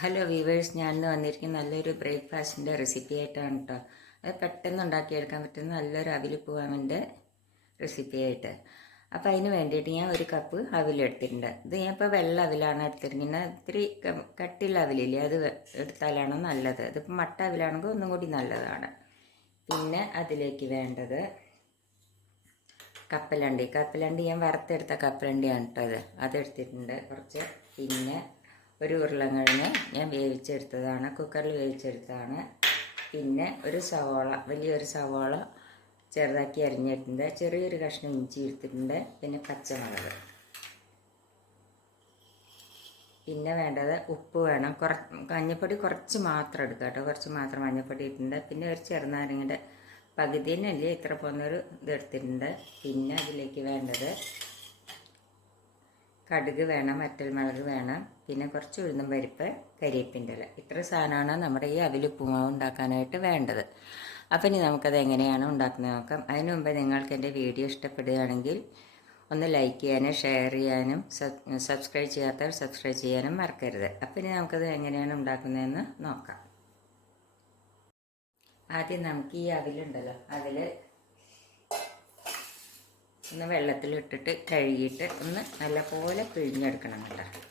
Hello weavers, ഞാൻ ഇന്ന് വന്നിരിക്കുന്ന നല്ലൊരു ബ്രേക്ക്ഫാസ്റ്റിൻ്റെ റെസിപ്പി ആയിട്ടാണ് കേട്ടോ. അത് പെട്ടെന്ന് ഉണ്ടാക്കിയെടുക്കാൻ പറ്റുന്ന നല്ലൊരു അവിലുപ്പുവാമിൻ്റെ റെസിപ്പി ആയിട്ട്. അപ്പോൾ അതിന് വേണ്ടിയിട്ട് ഞാൻ ഒരു കപ്പ് അവിലെടുത്തിട്ടുണ്ട്. ഇത് ഞാൻ ഇപ്പോൾ വെള്ള അവിലാണ് എടുത്തിരിക്കുന്നത്. ഇത്തിരി കട്ടിയുള്ള അവിലില്ലേ, അത് എടുത്താലാണ് നല്ലത്. ഇതിപ്പോൾ മട്ട അവിലാണെങ്കിൽ ഒന്നും കൂടി നല്ലതാണ്. പിന്നെ അതിലേക്ക് വേണ്ടത് കപ്പലണ്ടി ഞാൻ വറുത്തെടുത്ത കപ്പലണ്ടിയാണ് കേട്ടോ. അതെടുത്തിട്ടുണ്ട് കുറച്ച്. പിന്നെ ഒരു ഉരുളക്കിഴങ്ങ് ഞാൻ വേവിച്ചെടുത്തതാണ്, കുക്കറിൽ വേവിച്ചെടുത്തതാണ്. പിന്നെ ഒരു സവോള, വലിയൊരു സവോള ചെറുതാക്കി അരിഞ്ഞിട്ടുണ്ട്. ചെറിയൊരു കഷ്ണം ഇഞ്ചി എടുത്തിട്ടുണ്ട്. പിന്നെ പച്ചമുളക്. പിന്നെ വേണ്ടത് ഉപ്പ് വേണം. മഞ്ഞൾപ്പൊടി കുറച്ച് മാത്രം എടുക്കുക കേട്ടോ, കുറച്ച് മാത്രം മഞ്ഞൾപ്പൊടി ഇട്ടിട്ടുണ്ട്. പിന്നെ ഒരു ചെറുനാരങ്ങയുടെ പകുതി തന്നെയല്ലേ, ഇത്ര പോകുന്നൊരു ഇതെടുത്തിട്ടുണ്ട്. പിന്നെ അതിലേക്ക് വേണ്ടത് കടുക് വേണം, വറ്റൽമുളക് വേണം, പിന്നെ കുറച്ച് ഉഴുന്നും പരിപ്പ്, കരിവേപ്പിൻ്റെ ഇല. ഇത്ര സാധനമാണ് നമ്മുടെ ഈ അവിലുപ്പുമാവ് ഉണ്ടാക്കാനായിട്ട് വേണ്ടത്. അപ്പം ഇനി നമുക്കത് എങ്ങനെയാണ് ഉണ്ടാക്കുന്നത് നോക്കാം. അതിനു മുമ്പ് നിങ്ങൾക്ക് എൻ്റെ വീഡിയോ ഇഷ്ടപ്പെടുകയാണെങ്കിൽ ഒന്ന് ലൈക്ക് ചെയ്യാനും ഷെയർ ചെയ്യാനും സബ്സ്ക്രൈബ് ചെയ്യാത്തവർ സബ്സ്ക്രൈബ് ചെയ്യാനും മറക്കരുത്. അപ്പം ഇനി നമുക്കത് എങ്ങനെയാണ് ഉണ്ടാക്കുന്നതെന്ന് നോക്കാം. ആദ്യം നമുക്ക് ഈ അവിലുണ്ടല്ലോ, ഒന്ന് വെള്ളത്തിലിട്ടിട്ട് കഴുകിയിട്ട് ഒന്ന് നല്ലപോലെ പിഴിഞ്ഞെടുക്കണം കേട്ടോ.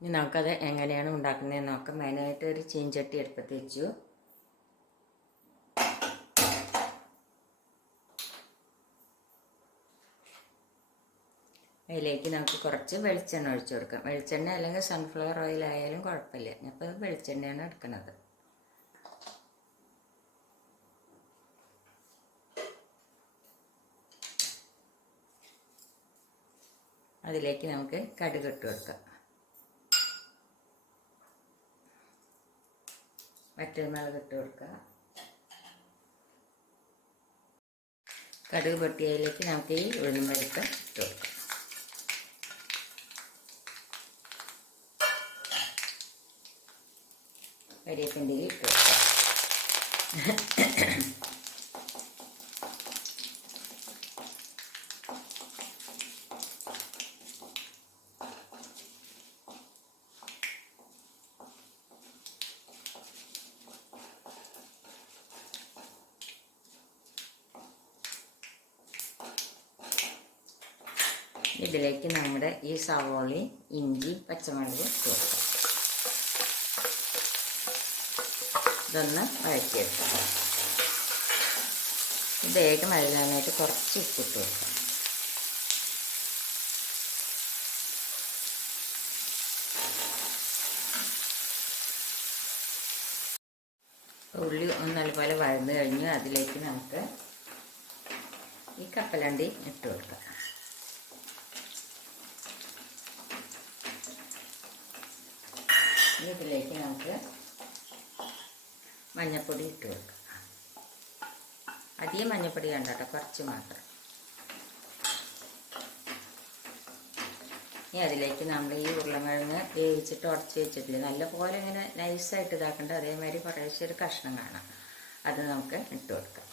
ഇനി നമുക്കത് എങ്ങനെയാണ് ഉണ്ടാക്കുന്നതെന്ന് നോക്കാം. അതിനായിട്ട് ഒരു ചീഞ്ചട്ടി അടുപ്പത്ത് വെച്ചു. അതിലേക്ക് നമുക്ക് കുറച്ച് വെളിച്ചെണ്ണ ഒഴിച്ചു കൊടുക്കാം. വെളിച്ചെണ്ണ അല്ലെങ്കിൽ സൺഫ്ലവർ ഓയിൽ ആയാലും കുഴപ്പമില്ല. അപ്പോൾ വെളിച്ചെണ്ണയാണ് എടുക്കുന്നത്. അതിലേക്ക് നമുക്ക് കടുക് ഇട്ട് കൊടുക്കാം. വറ്റൽമുളക് ഇട്ട് കൊടുക്കുക. കടുക് പൊട്ടിയതിലേക്ക് നമുക്ക് ഈ ഉഴുന്നും പരിപ്പ് ഇട്ട് കൊടുക്കാം. കരിവേപ്പിൻ്റെ ഇട്ട് കൊടുക്കാം. ഇതിലേക്ക് നമ്മുടെ ഈ സവോളയും ഇഞ്ചി പച്ചമുളകും ഇട്ട് കൊടുക്കാം. ഇതൊന്ന് വഴറ്റിയെടുക്കാം. വേഗം വഴകാനായിട്ട് കുറച്ച് ഉപ്പിട്ട് കൊടുക്കാം. ഉള്ളി ഒന്ന് നല്ലപോലെ വഴന്ന് കഴിഞ്ഞ് അതിലേക്ക് നമുക്ക് ഈ കപ്പലണ്ടി ഇട്ട് കൊടുക്കാം. ഇതിലേക്ക് നമുക്ക് മഞ്ഞൾപ്പൊടി ഇട്ട് കൊടുക്കാം. അധികം മഞ്ഞൾപ്പൊടി വേണ്ട കേട്ടോ, കുറച്ച് മാത്രം. ഇനി അതിലേക്ക് നമ്മൾ ഈ ഉരുളക്കിഴങ്ങ് വേവിച്ചിട്ട് ഉടച്ച് വെച്ചിട്ടില്ലേ, നല്ലപോലെ ഇങ്ങനെ നൈസായിട്ട് ഇതാക്കേണ്ട. അതേമാതിരി കുറേശ്ശെ ഒരു കഷ്ണം കാണാം, അത് നമുക്ക് ഇട്ട് കൊടുക്കാം.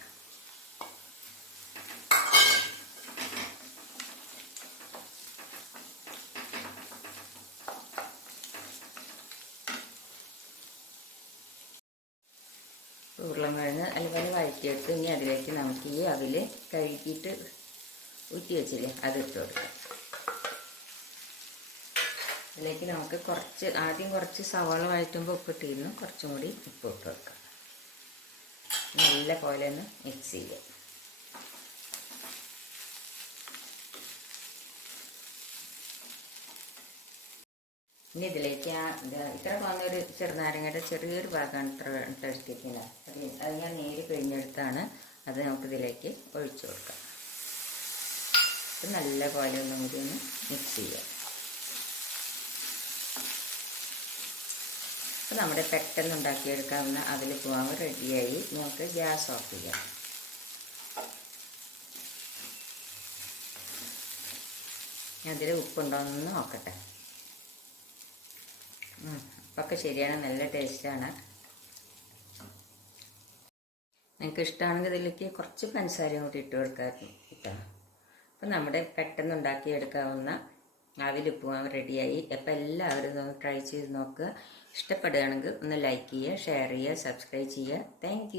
ഉരുളക്കിഴങ്ങ് അതുപോലെ വഴറ്റിയെടുത്ത് ഇനി അതിലേക്ക് നമുക്ക് ഈ അവിൽ കഴുകിയിട്ട് ഊറ്റി വെച്ചില്ലേ, അതിട്ട് കൊടുക്കാം. അതിലേക്ക് നമുക്ക് ആദ്യം കുറച്ച് സവാള വഴറ്റുമ്പോൾ ഉപ്പിട്ടിരുന്നു, കുറച്ചും കൂടി ഉപ്പ് ഇട്ട് കൊടുക്കാം. നല്ല പോലെ ഒന്ന് മിക്സ് ചെയ്യാം. ഇനി ഇതിലേക്ക് ഇത്ര പോകുന്നൊരു ചെറുനാരങ്ങയുടെ ചെറിയൊരു ഭാഗമാണ് ഇത്ര എടുത്തിരിക്കുന്നത്. അത് ഞാൻ നേരി പിഴിഞ്ഞെടുത്താണ്. അത് നമുക്കിതിലേക്ക് ഒഴിച്ചു കൊടുക്കാം. ഇത് നല്ല പോലെ ഒന്നും കൂടി ഒന്ന് മിക്സ് ചെയ്യാം. അപ്പോൾ നമ്മുടെ പെട്ടെന്ന് ഉണ്ടാക്കിയെടുക്കാവുന്ന അവിലുപ്പുമാവ് റെഡിയായി. നമുക്ക് ഗ്യാസ് ഓഫ് ചെയ്യാം. അതിൽ ഉപ്പുണ്ടോ എന്ന് നോക്കട്ടെ. ഉപ്പൊക്കെ ശരിയാണ്, നല്ല ടേസ്റ്റാണ്. നിങ്ങൾക്ക് ഇഷ്ടമാണെങ്കിൽ ഇതിലേക്ക് കുറച്ച് പഞ്ചസാരയും കൂടി ഇട്ട് കൊടുക്കാമായിരുന്നു കേട്ടോ. അപ്പം നമ്മുടെ പെട്ടെന്ന് ഉണ്ടാക്കിയെടുക്കാവുന്ന അവിലുപ്പുമാവ് റെഡിയായി. അപ്പം എല്ലാവരും ഇതൊന്ന് ട്രൈ ചെയ്ത് നോക്കുക. ഇഷ്ടപ്പെടുകയാണെങ്കിൽ ഒന്ന് ലൈക്ക് ചെയ്യുക, ഷെയർ ചെയ്യുക, സബ്സ്ക്രൈബ് ചെയ്യുക. താങ്ക്